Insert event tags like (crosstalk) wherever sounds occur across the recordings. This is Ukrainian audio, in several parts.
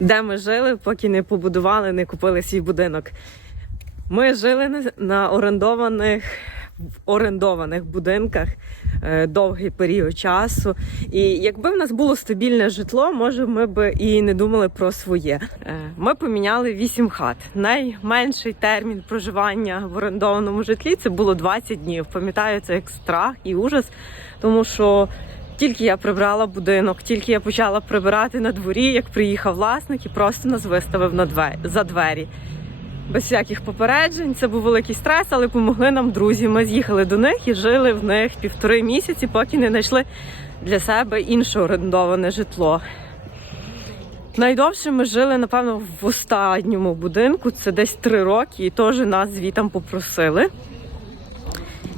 де ми жили, поки не побудували, не купили свій будинок. Ми жили на- орендованих орендованих будинках е, довгий період часу. І якби в нас було стабільне житло, може ми б і не думали про своє. Е, Ми поміняли вісім хат. Найменший термін проживання в орендованому житлі це було 20 днів. Пам'ятаю, це як страх і ужас, тому що. Тільки я прибрала будинок, тільки я почала прибирати на дворі, як приїхав власник і просто нас виставив на двері за двері. Без всяких попереджень. Це був великий стрес, але допомогли нам друзі. Ми з'їхали до них і жили в них півтори місяці, поки не знайшли для себе інше орендоване житло. Найдовше ми жили, напевно, в останньому будинку. Це десь три роки, і теж нас звітам попросили.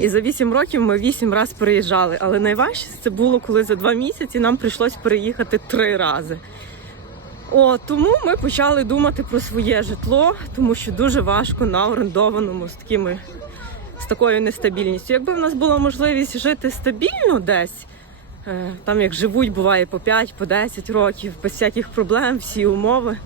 І за вісім років ми вісім разів переїжджали. Але найважче це було, коли за два місяці нам прийшлось переїхати три рази. О, тому ми почали думати про своє житло, тому що дуже важко на орендованому з такими з такою нестабільністю. Якби в нас була можливість жити стабільно десь, е, там як живуть, буває по 5, по 10 років, без всяких проблем, всі умови.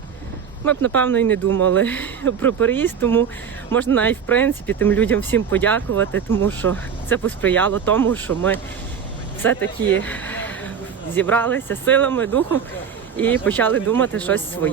Ми б напевно і не думали (laughs) про переїзд, тому можна навіть в принципі тим людям всім подякувати, тому що це посприяло тому, що ми все-таки зібралися силами, духом і почали думати щось своє.